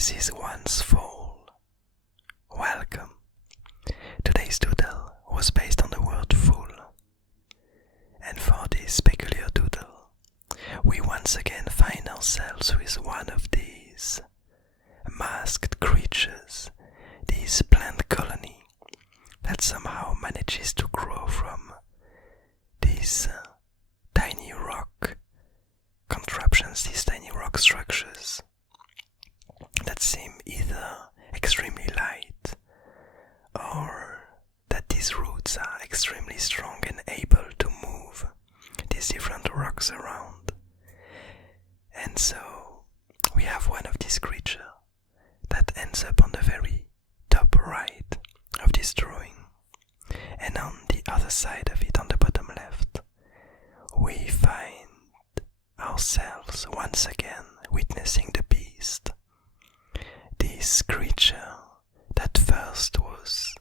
This is Once Fall. Welcome. Today's doodle was based on the word fool. And for this peculiar doodle, we once again find ourselves with one of these masked creatures, this plant colony that somehow manages to grow from these tiny rock contraptions, these tiny rock structures that seem either extremely light or that these roots are extremely strong and able to move these different rocks around. And so we have one of these creatures that ends up on the very top right of this drawing, and on the other side of it, on the bottom left, we find ourselves once again witnessing the beast. This creature that first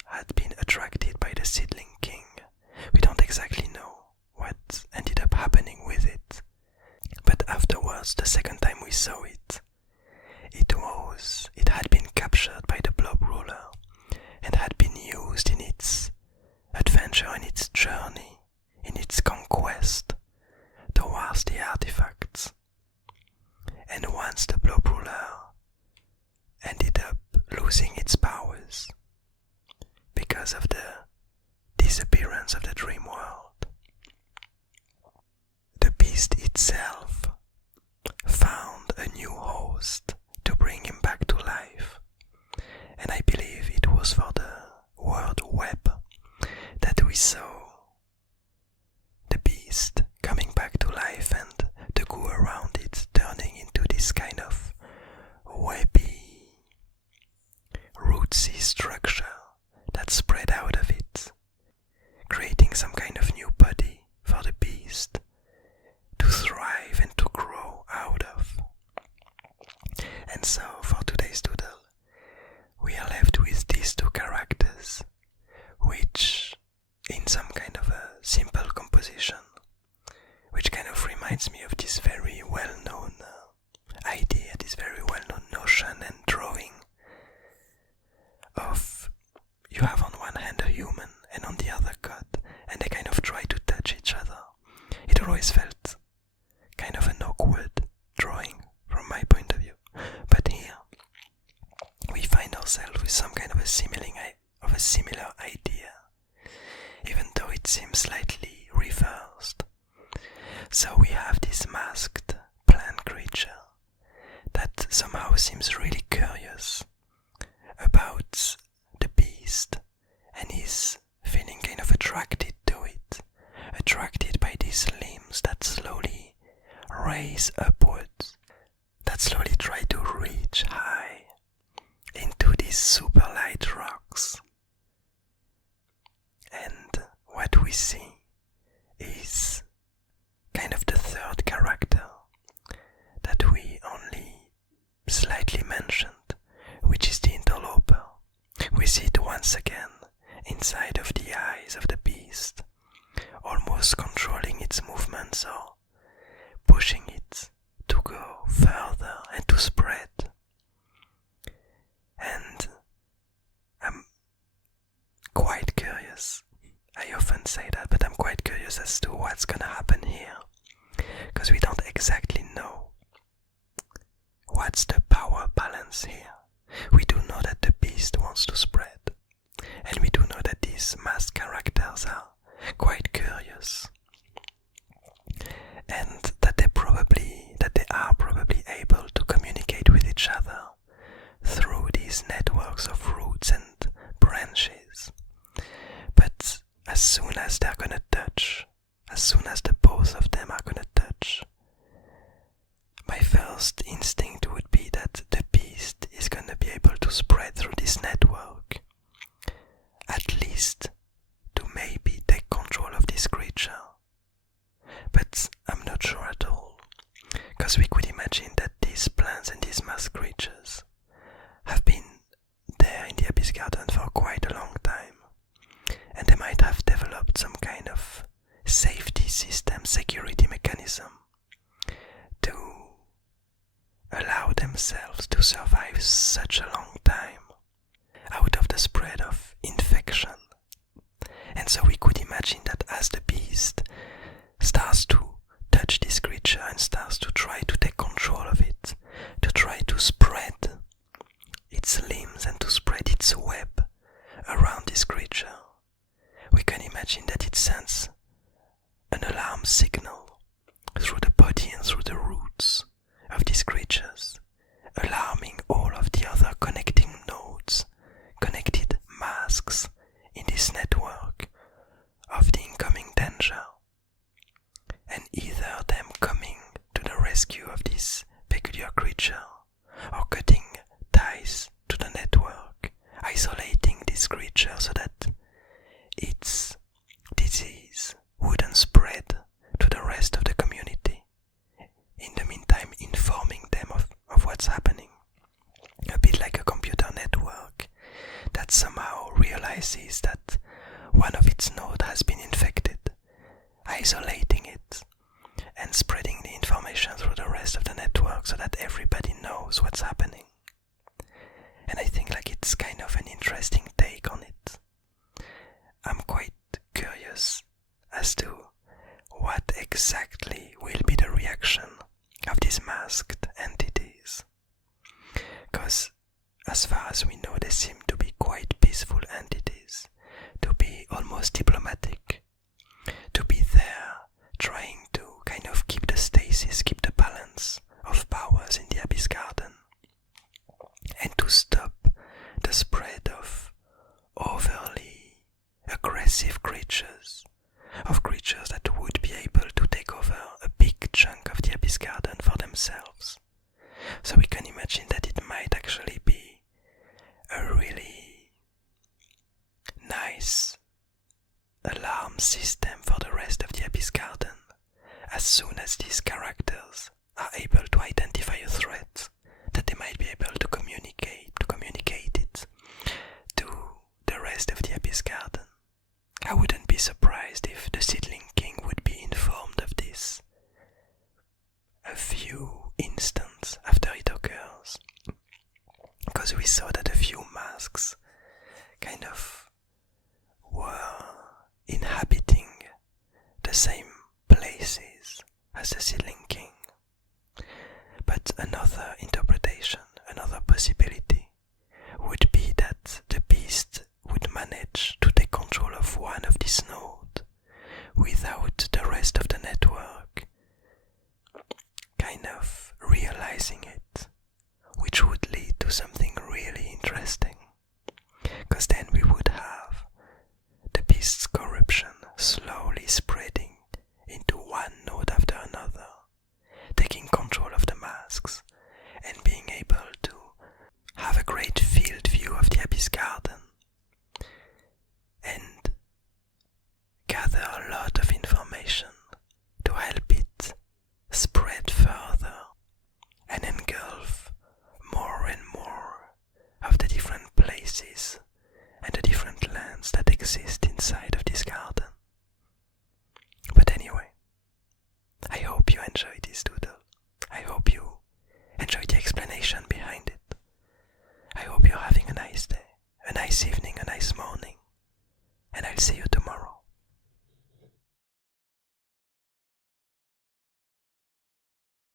had been attracted by the seedling king. We don't exactly know what ended up happening with it, but afterwards, the second time we saw it, it had been captured by the blob ruler and had been used in its adventure, in its journey, in its conquest towards the artifacts. And once the blob ruler ended up losing its powers because of the disappearance of the dream world, the beast itself found a new host to bring him back to life. And I believe it was for the word web that we saw the beast coming back to life and the goo around it turning into this kind of webby, rootsy structure that spread out of it, creating some kind of new body for the beast to thrive and to grow out of. And so for today's doodle, we are left with these two characters, which in some kind of a simple composition, which kind of reminds me of this very well-known idea, this very well-known notion and drawing of you have on one hand a human and on the other God, and they kind of try to touch each other. It always felt kind of an awkward drawing from my point of view, but here we find ourselves with some kind of a similar idea, even though it seems slightly reversed. So we have this masked plant creature that somehow seems really curious about the beast and is feeling kind of attracted to it, attracted by these limbs that slowly raise upwards, that slowly try to reach high into these super light rocks. And what we see is kind of the third character that we only slightly mentioned, which is the interloper. We see it once again inside of the eyes of the beast, almost controlling its movements or pushing it to go further and to spread. And I'm quite curious. I often say that, but I'm quite curious as to what's gonna happen here, because we don't exactly know what's the power balance here. We do know that the beast wants to spread, and we do know that these masked characters are quite curious, and that they are probably able to communicate with each other through these networks of roots and branches. But as soon as they're gonna touch, as soon as the both of them are gonna touch, my first instinct would be that the beast is gonna be able to spread through this network, at least to maybe take control of this creature. But I'm not sure at all, because we could imagine that these plants and these masked creatures have been there in the Abyss Garden for quite a long time, and they might have developed some kind of safety system, security mechanism to allow them themselves to survive such a long time out of the spread of infection. And so we could imagine that as the beast starts to touch this creature and starts to try to take control of it, to try to spread its limbs and to spread its web around this creature, we can imagine that it sends an alarm signal through the body and through the roots of these creatures, alarming all of the other connecting nodes, connected masks in this network of the incoming danger, and either them coming to the rescue of this peculiar creature or cutting ties to the network, isolating this creature so that its disease wouldn't spread to the rest of the community, in the meantime informing them of what's happening. A bit like a computer network that somehow realizes that one of its nodes has been infected, isolating it and spreading the information through the rest of the network so that everybody knows what's happening. And I think it's kind of an interesting take on it. I'm quite curious as to what exactly will be the reaction of these masked entities. Because as far as we know, they seem to be quite peaceful entities, to be almost diplomatic, to be there trying to kind of keep the stasis, keep the balance of powers in the Abyss Garden, and to stop the spread of overly aggressive creatures, of creatures that would be able to take over a big chunk of the Abyss Garden for themselves. So we can imagine that it might actually be a really nice alarm system for the rest of the Abyss Garden. As soon as these characters are able to identify a threat, that they might be able to communicate it to the rest of the Abyss Garden. I wouldn't be surprised if the Seedling King would be informed of this a few instants after it occurs, because we saw that a few masks kind of were inhabiting the same places as the Seedling King. But another interpretation, another possibility, would be that the beast would manage to take control of one of these nodes without the rest of the network kind of realizing it, which would lead to something really interesting. Because then we would have the beast's corruption slowly spreading into one node after another, taking control of the masks and being able to have a great field view of the Abyss Garden and gather a lot of information to help it spread further and engulf more and more of the different places and the different lands that exist inside of this garden. But anyway, I hope you enjoyed this doodle. I hope you enjoyed the explanation behind it. I hope you're having a nice day, a nice evening,